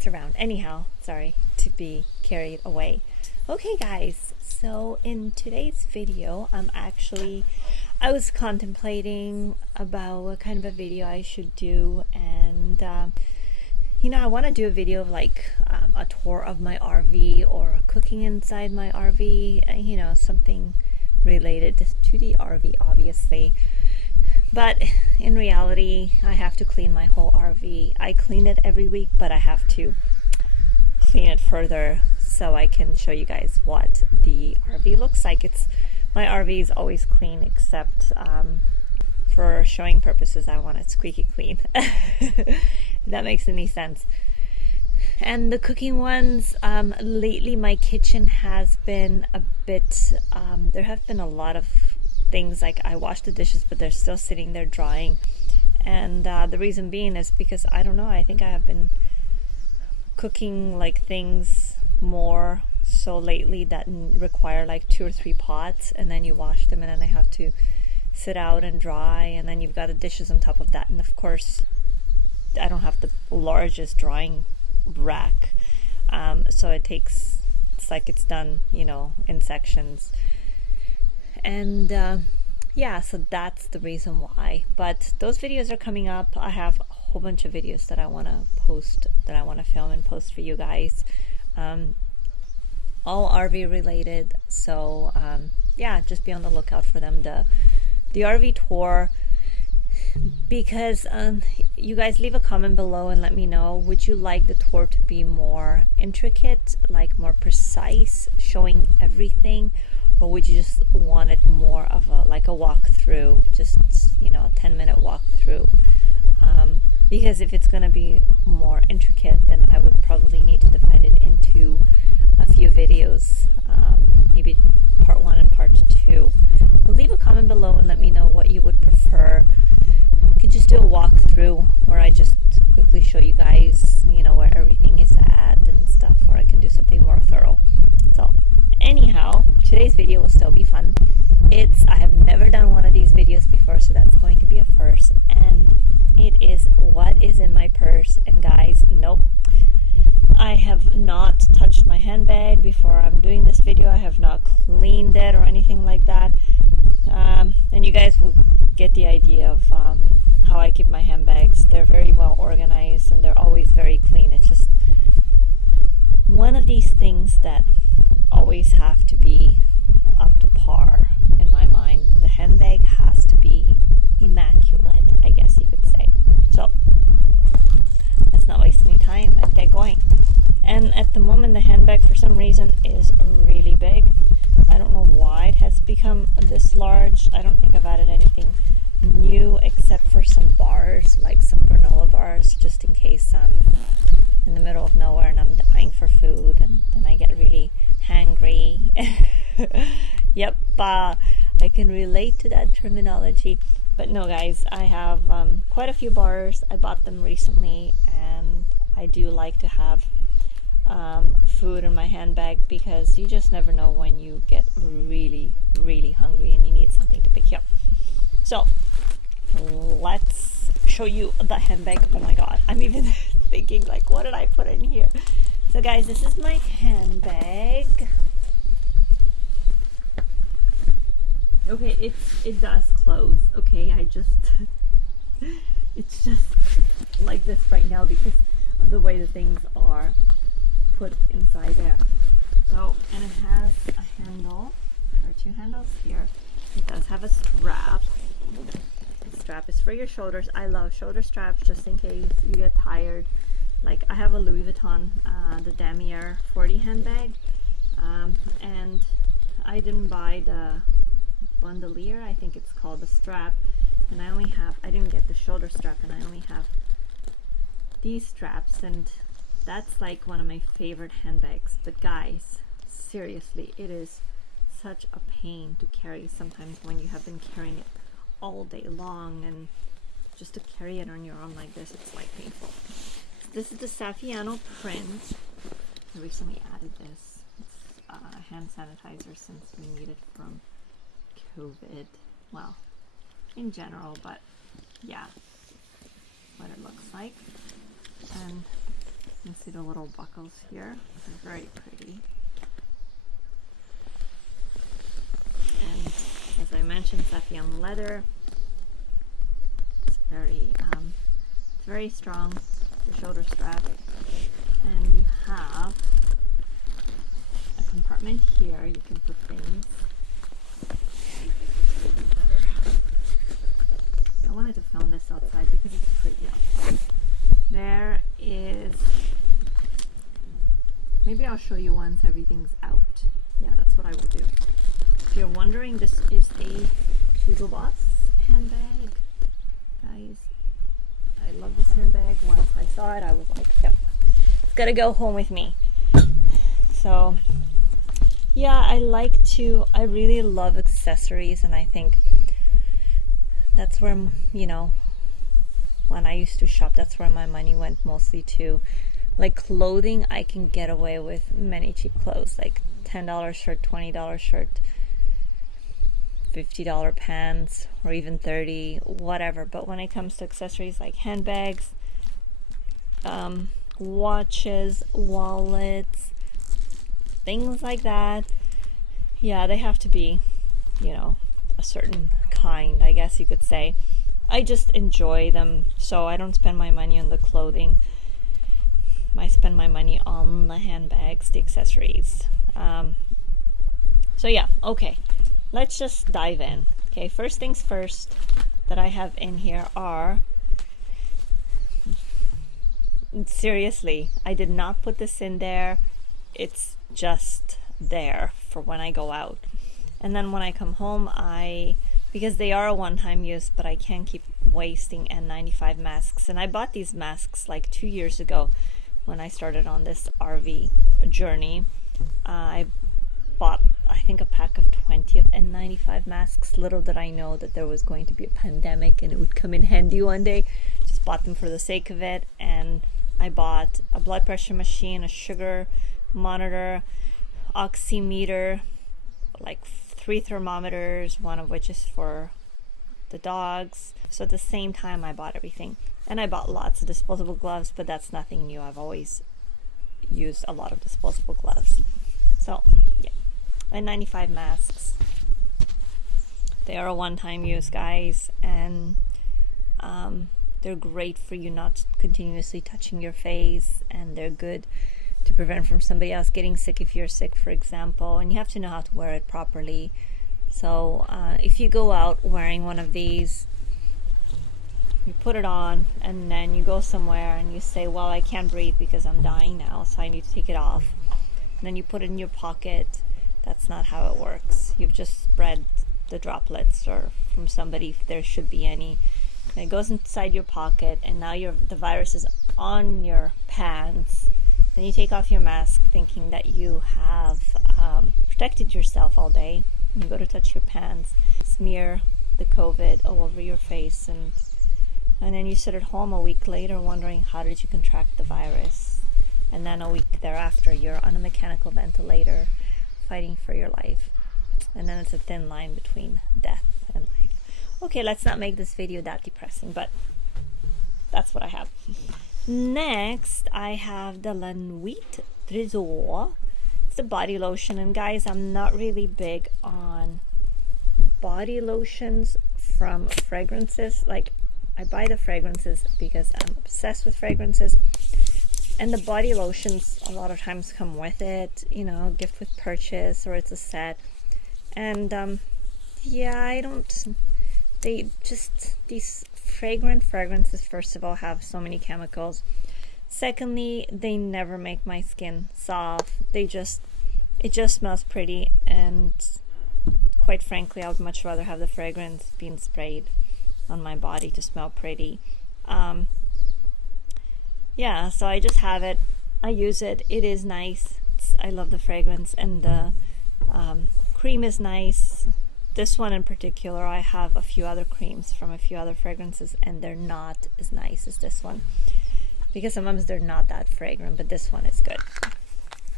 what's around. Anyhow, sorry to be carried away. Okay guys, so in today's video I was contemplating about what kind of a video I should do, and I want to do a video of like a tour of my RV or cooking inside my RV, something related to the RV obviously. But in reality, I have to clean my whole RV. I clean it every week, but I have to clean it further so I can show you guys what the RV looks like. My RV is always clean, except for showing purposes, I want it squeaky clean. If that makes any sense. And the cooking ones, lately my kitchen has been a bit, there have been a lot of things like I wash the dishes, but they're still sitting there drying. And the reason being is because, I don't know, I think I have been cooking like things more so lately that require like 2 or 3 pots, and then you wash them and then they have to sit out and dry, and then you've got the dishes on top of that. And of course, I don't have the largest drying rack, so it's like it's done, in sections. And yeah, so that's the reason why. But those videos are coming up. I have a whole bunch of videos that I want to post, that I want to film and post for you guys, all RV related. So yeah, just be on the lookout for them. The RV tour, because you guys leave a comment below and let me know, would you like the tour to be more intricate, like more precise, showing everything, or would you just want it more of a walkthrough, just a 10-minute walkthrough? Because if it's going to be more intricate, then I would probably need to divide it into a few videos, maybe part 1 and part 2. So leave a comment below and let me know what you would prefer. You could just do a walkthrough where I just quickly show you guys, where everything is at and stuff, or I can do something more thorough. So anyhow, today's video will still be fun. I have never done one of these videos before, so that's going to be a first. And it is what is in my purse. And guys, nope, I have not touched my handbag before I'm doing this video. I have not cleaned it or anything like that. And you guys will get the idea of how I keep my handbags. They're very well organized and they're always very clean. It's just one of these things that always have to be up to par in my mind. The handbag has to be immaculate, I guess you could say. So let's not waste any time and get going. And at the moment, the handbag for some reason is really big. I don't know why it has become this large. I don't think I've added anything new except for some bars, like some granola bars, just in case I'm in the middle of nowhere and I'm dying for food and then I get really hangry. Yep, I can relate to that terminology. But no guys, I have quite a few bars. I bought them recently, and I do like to have food in my handbag, because you just never know when you get really, really hungry and you need something to pick you up. So let's show you the handbag. Oh my god, I'm even thinking like, what did I put in here? So guys, this is my handbag. Okay, it does close. Okay, it's just like this right now because of the way the things are put inside there. So, and it has a handle. There are 2 handles here. It does have a strap. The strap is for your shoulders. I love shoulder straps just in case you get tired. Like I have a Louis Vuitton, the Damier 40 handbag, and I didn't buy the bandolier, I think it's called, the strap, and I didn't get the shoulder strap, and I only have these straps, and that's like one of my favorite handbags. But guys, seriously, it is such a pain to carry sometimes when you have been carrying it all day long, and just to carry it on your arm like this, it's like painful. This is the Saffiano print. I recently added this. It's hand sanitizer since we need it from COVID. Well, in general, but yeah, what it looks like. And You can see the little buckles here. They're very pretty. And as I mentioned, satin leather. It's very strong. The shoulder strap, and you have a compartment here. You can put things. I wanted to film this outside because it's pretty outside. There is. Maybe I'll show you once everything's out. Yeah, that's what I will do. If you're wondering, this is a Hugo Boss handbag, guys. I love this handbag. Once I saw it, I was like, yep, it's gotta go home with me. So yeah, I really love accessories, and I think that's where, you know, when I used to shop, that's where my money went mostly to. Like clothing, I can get away with many cheap clothes, like $10 shirt, $20 shirt, $50 pants, or even $30, whatever. But when it comes to accessories like handbags, watches, wallets, things like that, yeah, they have to be, you know, a certain kind, I guess you could say. I just enjoy them, so I don't spend my money on the clothing. I spend my money on the handbags, the accessories. So yeah, okay. Let's just dive in. Okay, first things first that I have in here are, seriously, I did not put this in there. It's just there for when I go out. And then when I come home, because they are a one-time use, but I can't keep wasting N95 masks. And I bought these masks like 2 years ago when I started on this RV journey. I bought, I think, a pack of 20 of N95 masks. Little did I know that there was going to be a pandemic and it would come in handy one day. Just bought them for the sake of it. And I bought a blood pressure machine, a sugar monitor, oximeter, like 3 thermometers, one of which is for the dogs. So at the same time, I bought everything. And I bought lots of disposable gloves, but that's nothing new. I've always used a lot of disposable gloves. So yeah, N95 masks. They are a one-time use, guys, and they're great for you not continuously touching your face, and they're good to prevent from somebody else getting sick if you're sick, for example. And you have to know how to wear it properly. So if you go out wearing one of these, you put it on and then you go somewhere and you say, well, I can't breathe because I'm dying now, so I need to take it off. And then you put it in your pocket. That's not how it works. You've just spread the droplets, or from somebody if there should be any. And it goes inside your pocket, and now the virus is on your pants. Then you take off your mask thinking that you have protected yourself all day. You go to touch your pants, smear the COVID all over your face, and then you sit at home a week later wondering, how did you contract the virus? And then a week thereafter, you're on a mechanical ventilator fighting for your life. And then it's a thin line between death and life. Okay, let's not make this video that depressing, but that's what I have. Next, I have the La Nuit Trésor. It's a body lotion, and guys, I'm not really big on body lotions from fragrances. Like, I buy the fragrances because I'm obsessed with fragrances, and the body lotions a lot of times come with it, you know, gift with purchase, or it's a set. And yeah, these fragrant fragrances, first of all, have so many chemicals. Secondly, they never make my skin soft. It just smells pretty, and quite frankly, I would much rather have the fragrance being sprayed on my body to smell pretty. Yeah, so I just have it. I use it. It is nice. I love the fragrance, and the cream is nice. This one in particular, I have a few other creams from a few other fragrances, and they're not as nice as this one, because sometimes they're not that fragrant, but this one is good.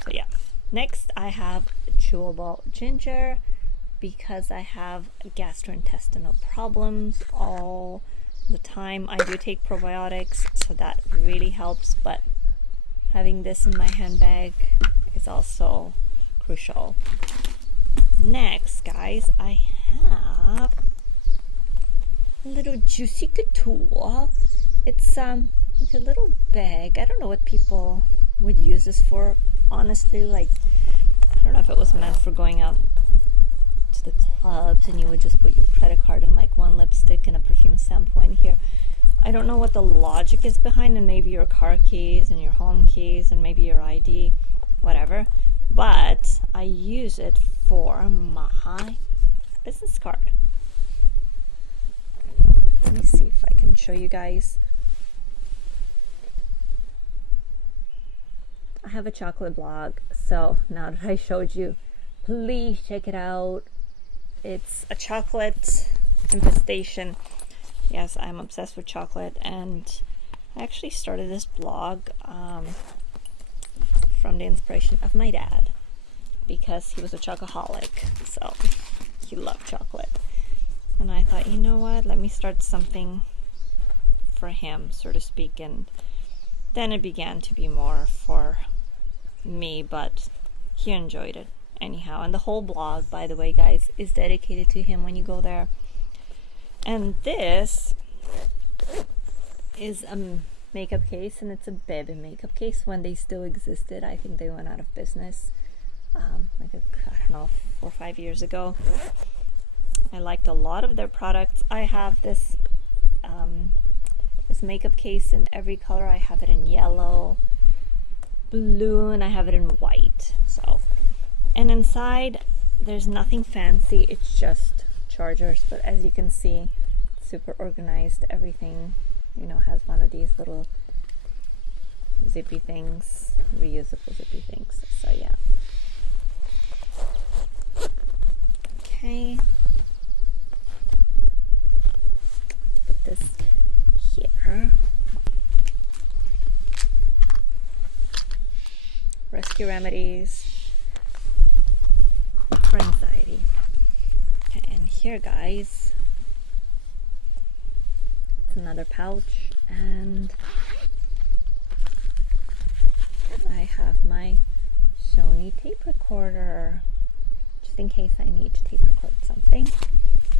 So yeah. Next, I have chewable ginger, because I have gastrointestinal problems all the time. I do take probiotics, so that really helps, but having this in my handbag is also crucial. Next, guys, I have a little juicy couture. It's a little bag. I don't know what people would use this for, honestly. Like, I don't know if it was meant for going out to the clubs and you would just put your credit card and like one lipstick and a perfume sample in here. I don't know what the logic is behind, and maybe your car keys and your home keys and maybe your ID, whatever. But I use it for my business card. Let me see if I can show you guys. I have a chocolate blog, so now that I showed you, please check it out. It's a chocolate infestation. Yes, I'm obsessed with chocolate, and I actually started this blog from the inspiration of my dad, because he was a chocoholic, so he loved chocolate. And I thought, you know what, let me start something for him, so to speak, and then it began to be more for me, but he enjoyed it anyhow. And the whole blog, by the way, guys, is dedicated to him when you go there. And this is a makeup case, and it's a baby makeup case when they still existed. I think they went out of business I don't know, 4 or 5 years ago. I liked a lot of their products. I have this this makeup case in every color. I have it in yellow, blue, and I have it in white. So, and inside there's nothing fancy, it's just chargers, but as you can see, super organized. Everything, you know, has one of these little zippy things, reusable zippy things. So yeah. Okay, put this here. Rescue remedies for anxiety. Okay, and here, guys, it's another pouch, and I have my Sony tape recorder, just in case I need to tape record something.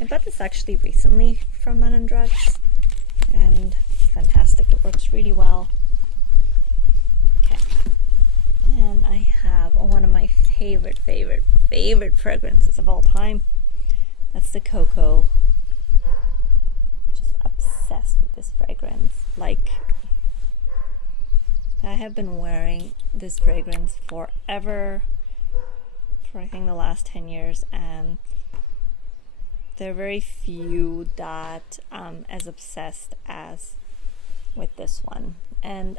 I bought this actually recently from London Drugs, and it's fantastic. It works really well. Okay, and I have one of my favorite fragrances of all time. That's the Cocoa. Just obsessed with this fragrance. Like, I have been wearing this fragrance forever, for I think the last 10 years, and there are very few that as obsessed as with this one. And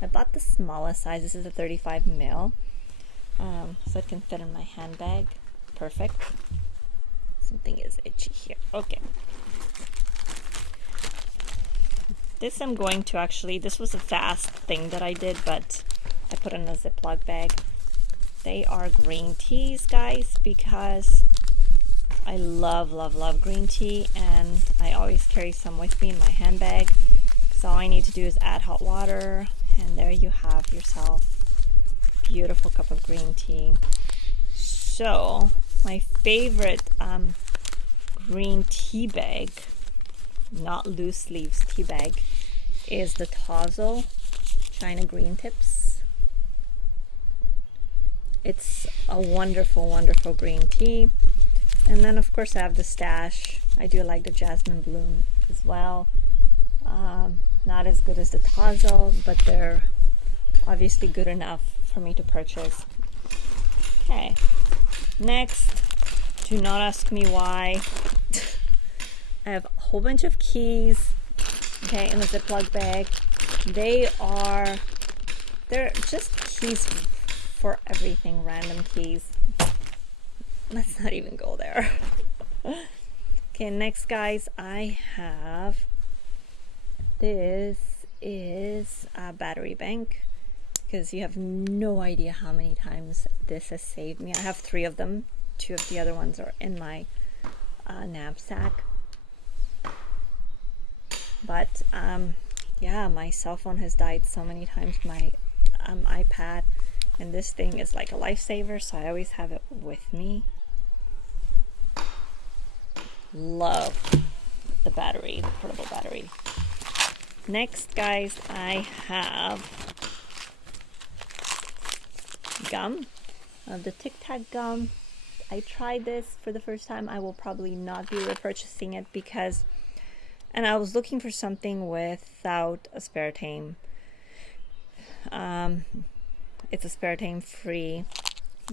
I bought the smallest size. This is a 35 ml, so it can fit in my handbag. Perfect. Something is itchy here. Okay. This I'm going to actually, this was a fast thing that I did, but I put in a Ziploc bag. They are green teas, guys, because I love green tea, and I always carry some with me in my handbag. So all I need to do is add hot water, and there you have yourself a beautiful cup of green tea. So my favorite green tea bag, not loose leaves tea bag, is the Tazo China Green Tips. It's a wonderful green tea. And then of course I have the stash. I do like the Jasmine Bloom as well. Not as good as the Tazo, but they're obviously good enough for me to purchase. Okay, next, do not ask me why. I have a whole bunch of keys, okay, in a Ziploc bag. They're just keys for everything, random keys. Let's not even go there. Okay, next, guys, I have, this is a battery bank, because you have no idea how many times this has saved me. I have 3 of them. 2 of the other ones are in my knapsack. But yeah, my cell phone has died so many times. My iPad, and this thing is like a lifesaver, so I always have it with me. Love the battery, the portable battery. Next, guys, I have gum, the Tic Tac gum. I tried this for the first time. I will probably not be repurchasing it because, and I was looking for something without aspartame. It's aspartame free.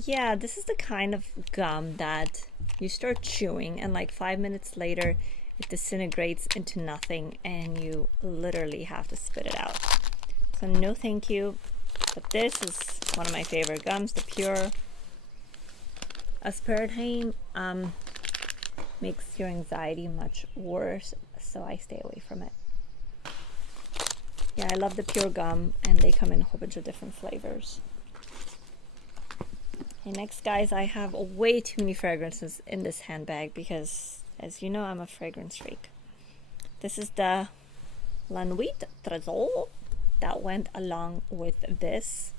Yeah, this is the kind of gum that you start chewing and like 5 minutes later it disintegrates into nothing and you literally have to spit it out. So no thank you. But this is one of my favorite gums, the pure aspartame. Makes your anxiety much worse, so I stay away from it. Yeah, I love the pure gum, and they come in a whole bunch of different flavors. Okay, next, guys, I have way too many fragrances in this handbag because, as you know, I'm a fragrance freak. This is the La Nuit Trésor that went along with this.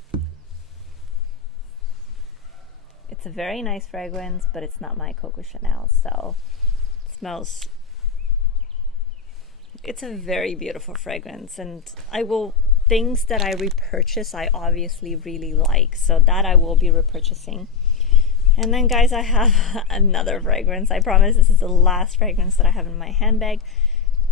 It's a very nice fragrance, but it's not my Coco Chanel, so it smells. It's a very beautiful fragrance, and things that I repurchase, I obviously really like, so that I will be repurchasing. And then, guys, I have another fragrance. I promise this is the last fragrance that I have in my handbag,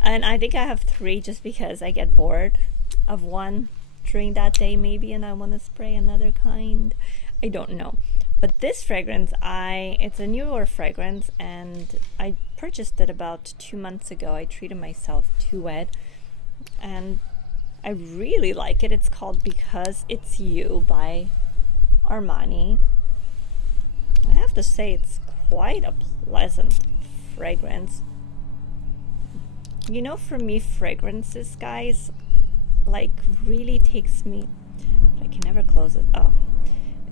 and I think I have 3 just because I get bored of one during that day maybe, and I want to spray another kind. I don't know. But this fragrance, it's a newer fragrance, and I purchased it about 2 months ago. I treated myself to it, and I really like it. It's called Because It's You by Armani. I have to say it's quite a pleasant fragrance. You know, for me, fragrances, guys, like really takes me, I can never close it. Oh.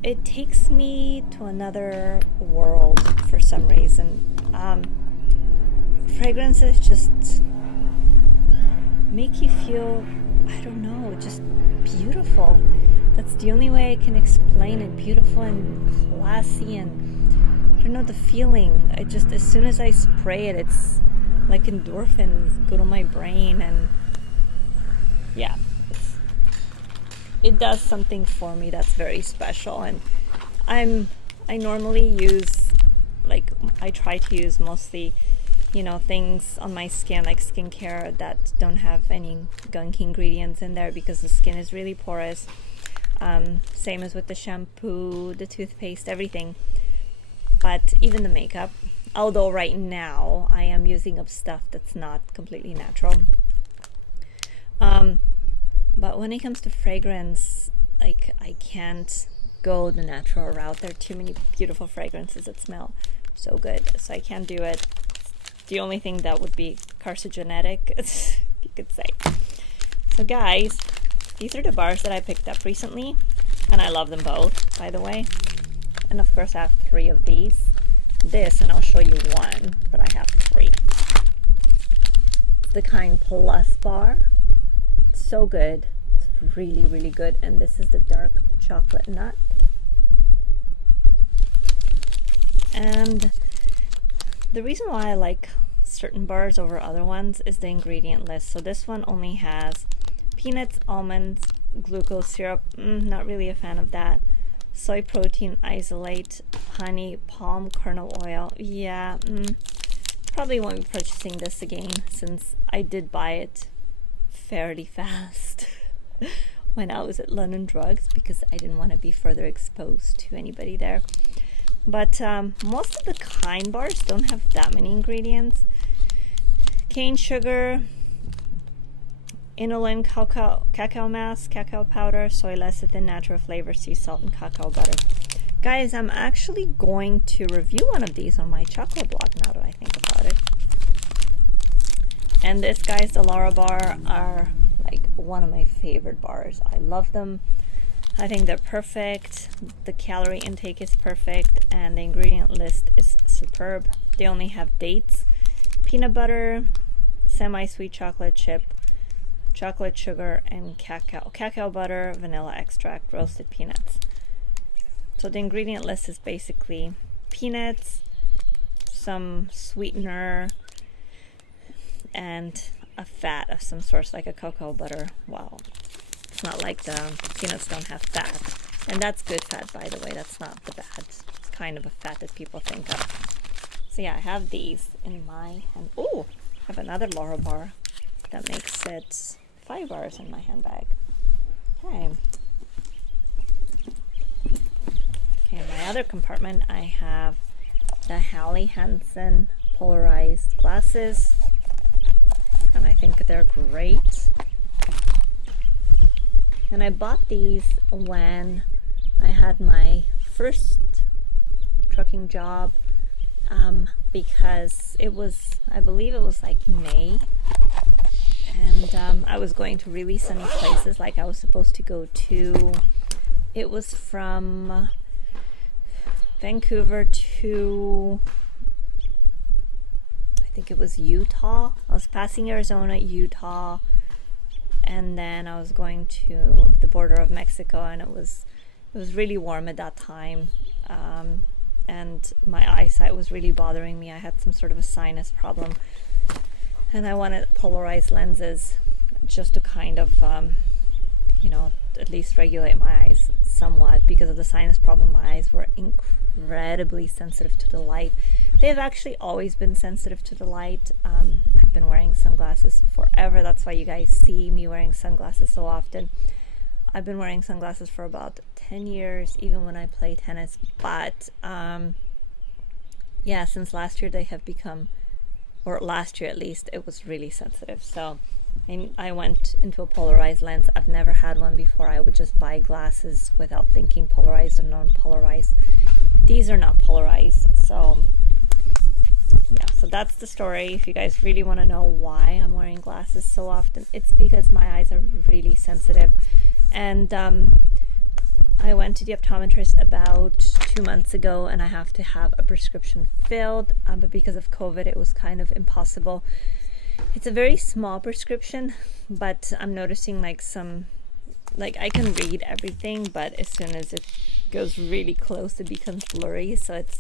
It takes me to another world for some reason. Fragrances just make you feel, I don't know, just beautiful. That's the only way I can explain it. Beautiful and classy, and I don't know, the feeling. I just, as soon as I spray it, it's like endorphins go to my brain, and yeah. It does something for me that's very special, and I normally use, like, I try to use mostly, you know, things on my skin, like skincare that don't have any gunky ingredients in there because the skin is really porous. Same as with the shampoo, the toothpaste, everything. But even the makeup, although right now I am using up stuff that's not completely natural. But when it comes to fragrance, like, I can't go the natural route. There are too many beautiful fragrances that smell so good, so I can't do it. The only thing that would be carcinogenic, you could say. So, guys, these are the bars that I picked up recently, and I love them both, by the way. And of course, I have 3 of these. This, and I'll show you one, but I have 3. It's the Kind Plus bar. So good. It's really, really good. And this is the dark chocolate nut. And the reason why I like certain bars over other ones is the ingredient list. So this one only has peanuts, almonds, glucose syrup. Not really a fan of that. Soy protein isolate, honey, palm kernel oil. Yeah, probably won't be purchasing this again since I did buy it fairly fast when I was at London Drugs because I didn't want to be further exposed to anybody there. But most of the Kind bars don't have that many ingredients. Cane sugar, inulin, cacao mass, cacao powder, soy lecithin, natural flavor, sea salt, and cacao butter. Guys, I'm actually going to review one of these on my chocolate blog now that I think about it. And this, guys, the Laura bar are like one of my favorite bars. I love them. I think they're perfect. The calorie intake is perfect, and the ingredient list is superb. They only have dates, peanut butter, semi-sweet chocolate chip, chocolate sugar, and cacao butter, vanilla extract, roasted peanuts. So the ingredient list is basically peanuts, some sweetener, and a fat of some sort, like a cocoa butter. Well, it's not like the peanuts don't have fat. And that's good fat, by the way. That's not the bad kind of a fat that people think of. So yeah, I have these in my hand. Oh, I have another Laura bar. That makes it 5 bars in my handbag. Okay. Okay, in my other compartment, I have the Hallie Hansen polarized glasses. And I think they're great. And I bought these when I had my first trucking job, because it was, I believe it was like May, and I was going to really sunny places. Like I was supposed to go to, it was from Vancouver to, I think it was Utah. I was passing Arizona, Utah, and then I was going to the border of Mexico, and it was really warm at that time, and my eyesight was really bothering me. I had some sort of a sinus problem, and I wanted polarized lenses just to kind of, you know, at least regulate my eyes somewhat. Because of the sinus problem, my eyes were incredibly sensitive to the light. They've actually always been sensitive to the light. I've been wearing sunglasses forever. That's why you guys see me wearing sunglasses so often. I've been wearing sunglasses for about 10 years, even when I play tennis. But yeah, since last year they have become, or last year at least, it was really sensitive. So I went into a polarized lens. I've never had one before. I would just buy glasses without thinking polarized or non-polarized. These are not polarized. So yeah, so that's the story. If you guys really want to know why I'm wearing glasses so often, it's because my eyes are really sensitive. And I went to the optometrist about 2 months ago, and I have to have a prescription filled, but because of COVID it was kind of impossible. It's a very small prescription, but I'm noticing like some, like I can read everything, but as soon as it goes really close it becomes blurry. So it's,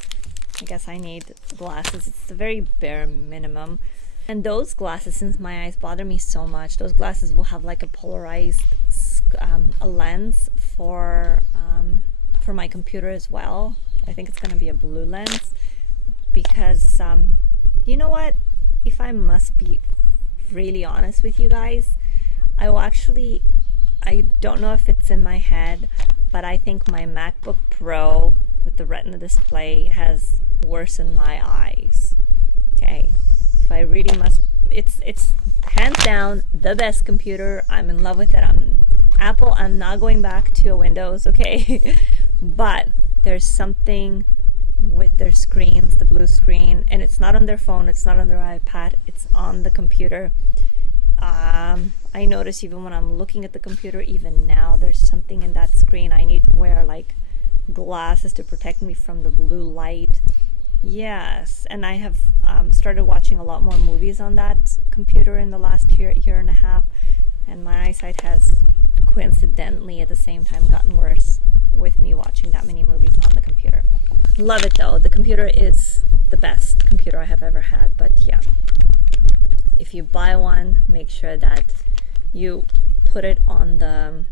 I guess I need glasses. It's the very bare minimum. And those glasses, since my eyes bother me so much, those glasses will have like a polarized a lens for my computer as well. I think it's going to be a blue lens, because you know what, if I must be really honest with you guys, I don't know if it's in my head, but I think my MacBook Pro with the Retina display has worsened my eyes. Okay, if I really must, it's hands down the best computer. I'm in love with it. Apple, I'm not going back to a Windows, okay? But there's something with their screens, the blue screen, and it's not on their phone, it's not on their iPad, it's on the computer. I notice even when I'm looking at the computer, even now, there's something in that screen. I need to wear like glasses to protect me from the blue light. Yes, and I have started watching a lot more movies on that computer in the last year and a half, and my eyesight has coincidentally at the same time gotten worse with me watching that many movies on the computer. Love it though. The computer is the best computer I have ever had. But yeah, if you buy one, make sure that you put it on the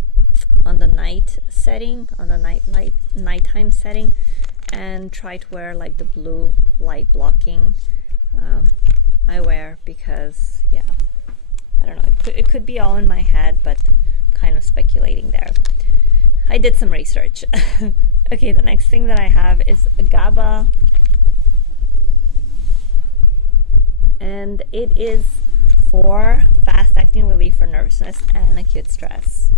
night setting, on the nighttime setting, and try to wear like the blue light blocking eyewear, because yeah, I don't know, it could be all in my head, but kind of speculating there. I did some research. Okay, the next thing that I have is a GABA, and it is for fast-acting relief for nervousness and acute stress.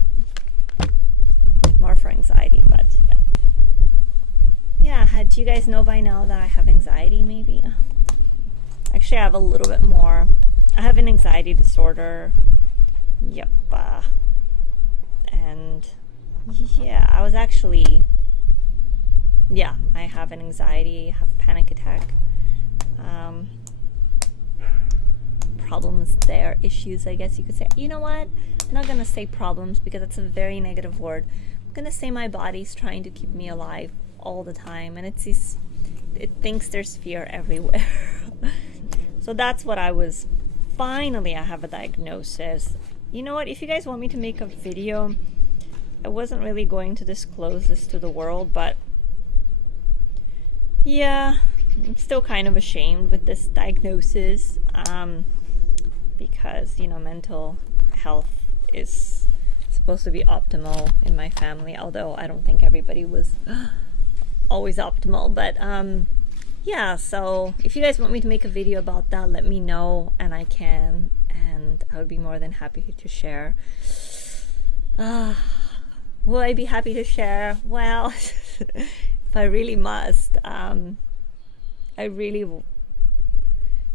More for anxiety, but yeah. Yeah, do you guys know by now that I have anxiety, maybe? Actually, I have a little bit more. I have an anxiety disorder. Yep. And yeah, I was actually, yeah, I have an anxiety, I have panic attack. problems there, issues, I guess you could say. You know what? I'm not gonna say problems because that's a very negative word. I'm gonna say my body's trying to keep me alive all the time, and it thinks there's fear everywhere. So that's what I was. Finally, I have a diagnosis. You know what? If you guys want me to make a video, I wasn't really going to disclose this to the world, but yeah, I'm still kind of ashamed with this diagnosis, because, you know, mental health is supposed to be optimal in my family, although I don't think everybody was always optimal. But yeah, so if you guys want me to make a video about that, let me know and I can, and I would be more than happy to share. Will I be happy to share? Well, if I really must, I really,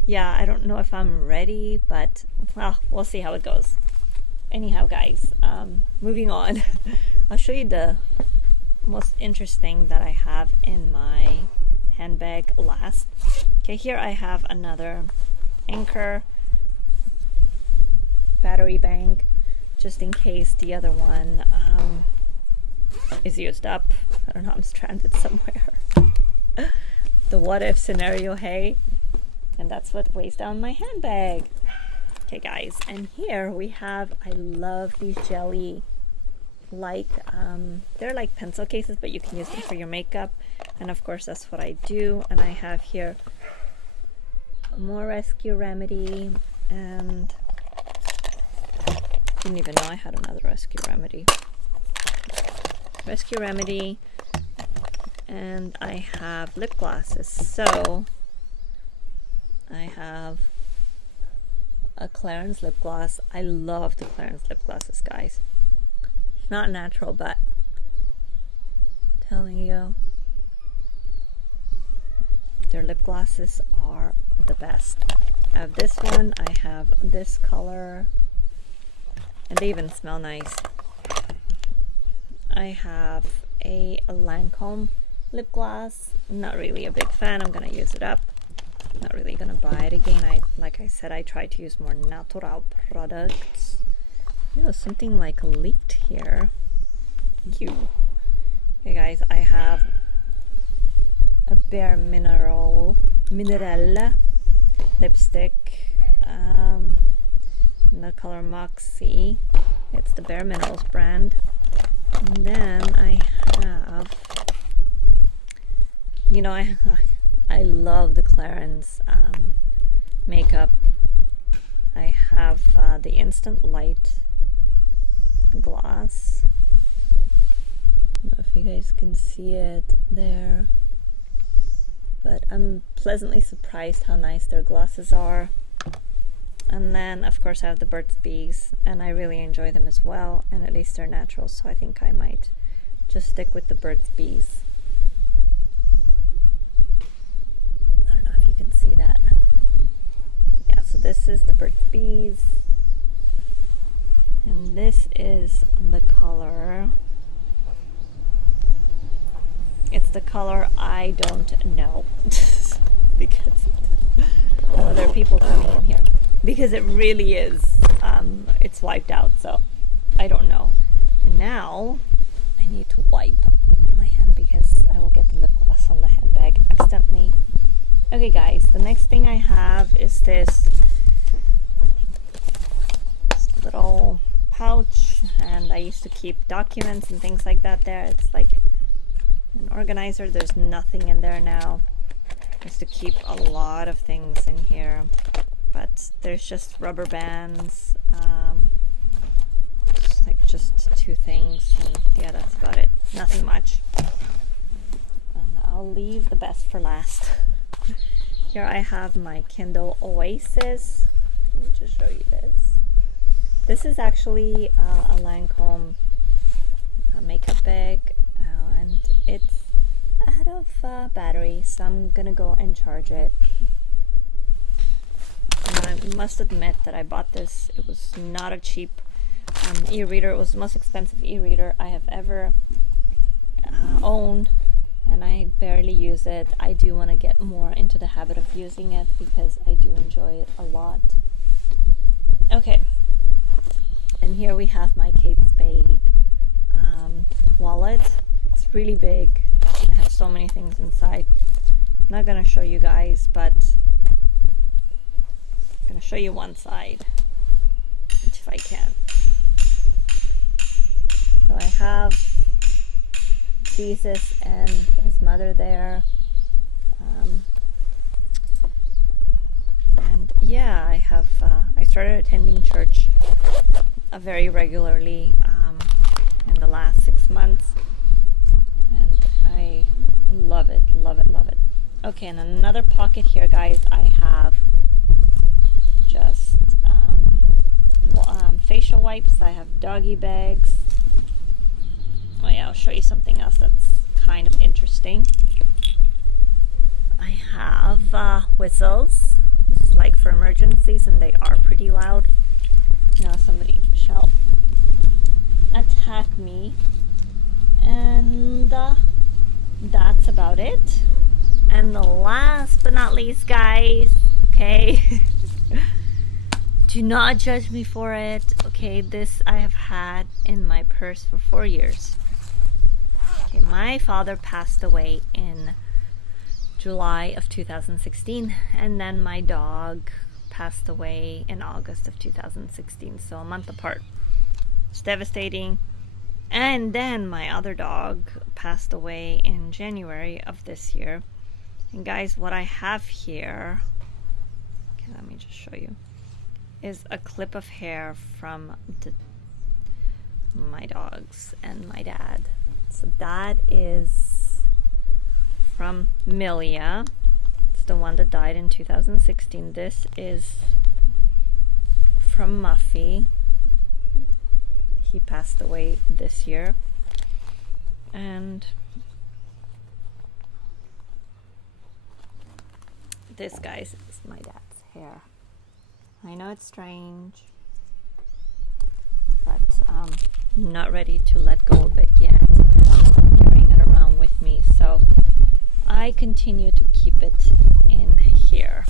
yeah, I don't know if I'm ready, but well, we'll see how it goes. Anyhow, guys, moving on. I'll show you the most interesting that I have in my handbag last. Okay, here I have another Anchor battery bank, just in case the other one is used up. I don't know, I'm stranded somewhere. The what if scenario, hey? And that's what weighs down my handbag. Okay, guys, and here we have, I love these jelly, like, they're like pencil cases, but you can use them for your makeup. And of course, that's what I do. And I have here more Rescue Remedy, and didn't even know I had another Rescue Remedy. Rescue Remedy, and I have lip glosses. So I have a Clarins lip gloss. I love the Clarins lip glosses, guys. Not natural, but I'm telling you, their lip glosses are the best. I have this one, I have this color, and they even smell nice. I have a Lancome lip gloss. Not really a big fan. I'm gonna use it up. Not really gonna buy it again. Like I said, I try to use more natural products. You know, something like leaked here. Okay, guys, I have a Bare Mineral lipstick, in the color Moxie. It's the Bare Minerals brand. And then I have, you know, I love the Clarins makeup. I have the Instant Light gloss. I don't know if you guys can see it there, but I'm pleasantly surprised how nice their glosses are. And then of course I have the Burt's Bees, and I really enjoy them as well, and at least they're natural, so I think I might just stick with the Burt's Bees. I don't know if you can see that. Yeah, so this is the Burt's Bees, and this is the color. It's the color I don't know because there are people coming in here, because it really is it's wiped out, so I don't know. And now I need to wipe my hand because I will get the lip gloss on the handbag accidentally. Okay, guys, the next thing I have is this little pouch, and I used to keep documents and things like that there. It's like an organizer. There's nothing in there now. I used to keep a lot of things in here, but there's just rubber bands, just 2 things, and yeah, that's about it. Nothing much. And I'll leave the best for last. Here I have my Kindle Oasis. Let me just show you this. This is actually a Lancome makeup bag, and it's out of battery, so I'm gonna go and charge it. And I must admit that I bought this. It was not a cheap e-reader. It was the most expensive e-reader I have ever owned, and I barely use it. I do want to get more into the habit of using it because I do enjoy it a lot. Okay, and here we have my Kate Spade wallet. It's really big. It has so many things inside. I'm not gonna show you guys, but I'm gonna show you one side if I can. So I have Jesus and his mother there. And yeah, I started attending church very regularly in the last 6 months, and I love it, love it, love it. Okay, in another pocket here, guys, I have just facial wipes. I have doggy bags. Oh yeah, I'll show you something else that's kind of interesting. I have whistles. This is like for emergencies, and they are pretty loud. Now somebody shall attack me. And that's about it. And the last but not least, guys, okay, do not judge me for it. Okay, this I have had in my purse for 4 years. Okay, my father passed away in July of 2016, and then my dog passed away in August of 2016, so a month apart. It's devastating. And then my other dog passed away in January of this year. And guys, what I have here, okay, let me just show you, is a clip of hair from my dogs and my dad. So that is from Milia. It's the one that died in 2016. This is from Muffy. He passed away this year. And this, guys, is my dad's hair. I know it's strange, but I'm not ready to let go of it yet. I'm carrying it around with me, so I continue to keep it in here.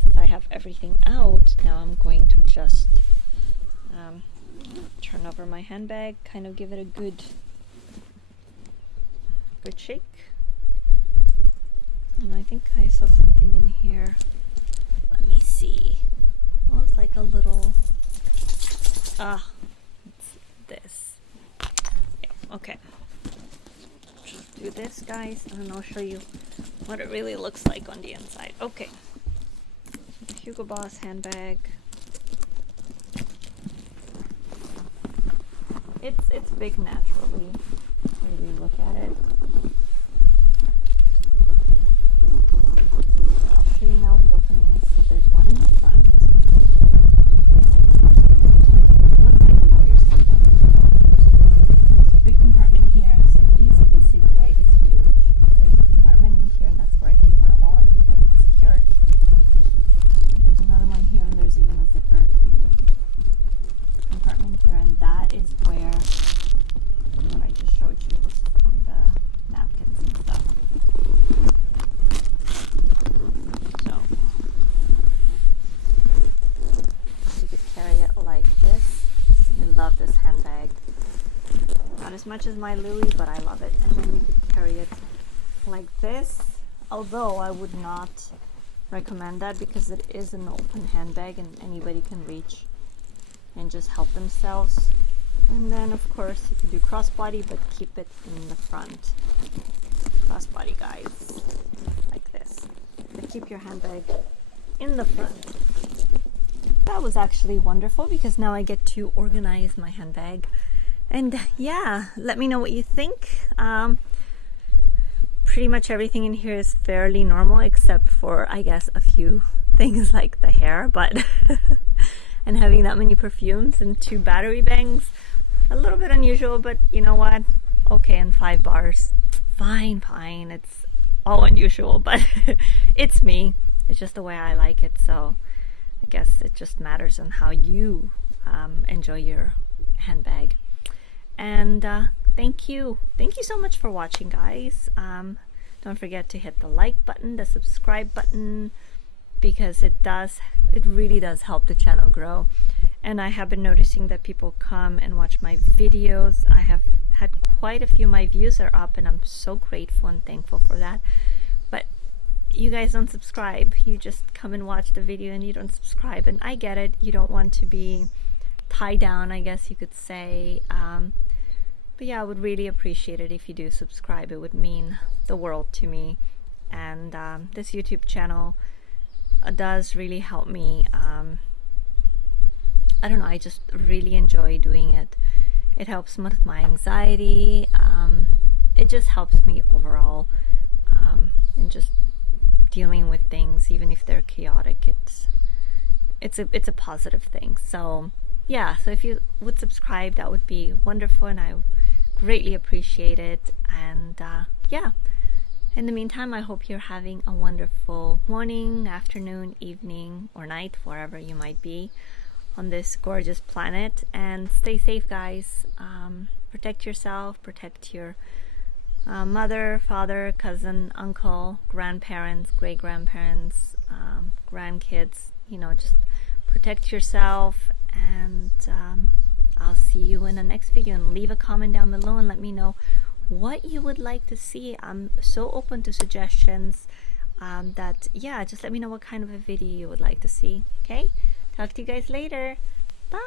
Since I have everything out, now I'm going to just turn over my handbag, kind of give it a good shake. And I think I saw something in here. Let me see. Oh, it's like a little, it's this. Yeah, okay. Just do this, guys, and then I'll show you what it really looks like on the inside. Okay. Hugo Boss handbag. It's big naturally when you look at it. I'll show you now the openings. So there's one in the front. Looks like a lawyer's handbag. Big compartment here. So as you can see, the bag is huge. There's a compartment in here, and that's where I keep my wallet because it's secured. And there's another one here, and there's even a zippered compartment here, and that is where what I just showed you was from the napkins and stuff. So you could carry it like this. I love this handbag. Not as much as my Louis, but I love it. And then you could carry it like this. Although I would not recommend that because it is an open handbag and anybody can reach and just help themselves. And then of course you can do crossbody, but keep it in the front. Crossbody, guys, like this. But keep your handbag in the front. That was actually wonderful because now I get to organize my handbag. And yeah, let me know what you think. Pretty much everything in here is fairly normal except for, I guess, a few things like the hair, but and having that many perfumes and 2 battery bangs, a little bit unusual, but you know what? Okay, and 5 bars. Fine. It's all unusual, but it's me. It's just the way I like it, so I guess it just matters on how you enjoy your handbag. And thank you so much for watching, guys. Don't forget to hit the like button, the subscribe button, because it it really does help the channel grow. And I have been noticing that people come and watch my videos. I have had quite a few. My views are up, and I'm so grateful and thankful for that. But you guys don't subscribe. You just come and watch the video and you don't subscribe. And I get it. You don't want to be tied down, I guess you could say. But yeah, I would really appreciate it if you do subscribe. It would mean the world to me. And this YouTube channel does really help me. I don't know, I just really enjoy doing it. It helps with my anxiety. It just helps me overall in just dealing with things, even if they're chaotic. It's a positive thing. So yeah, so if you would subscribe, that would be wonderful, and I greatly appreciate it. And yeah, in the meantime, I hope you're having a wonderful morning, afternoon, evening, or night, wherever you might be on this gorgeous planet. And stay safe, guys. Protect yourself, protect your mother, father, cousin, uncle, grandparents, great-grandparents, grandkids. You know, just protect yourself. And I'll see you in the next video. And leave a comment down below and let me know what you would like to see. I'm so open to suggestions. That yeah, just let me know what kind of a video you would like to see. Okay, talk to you guys later. Bye.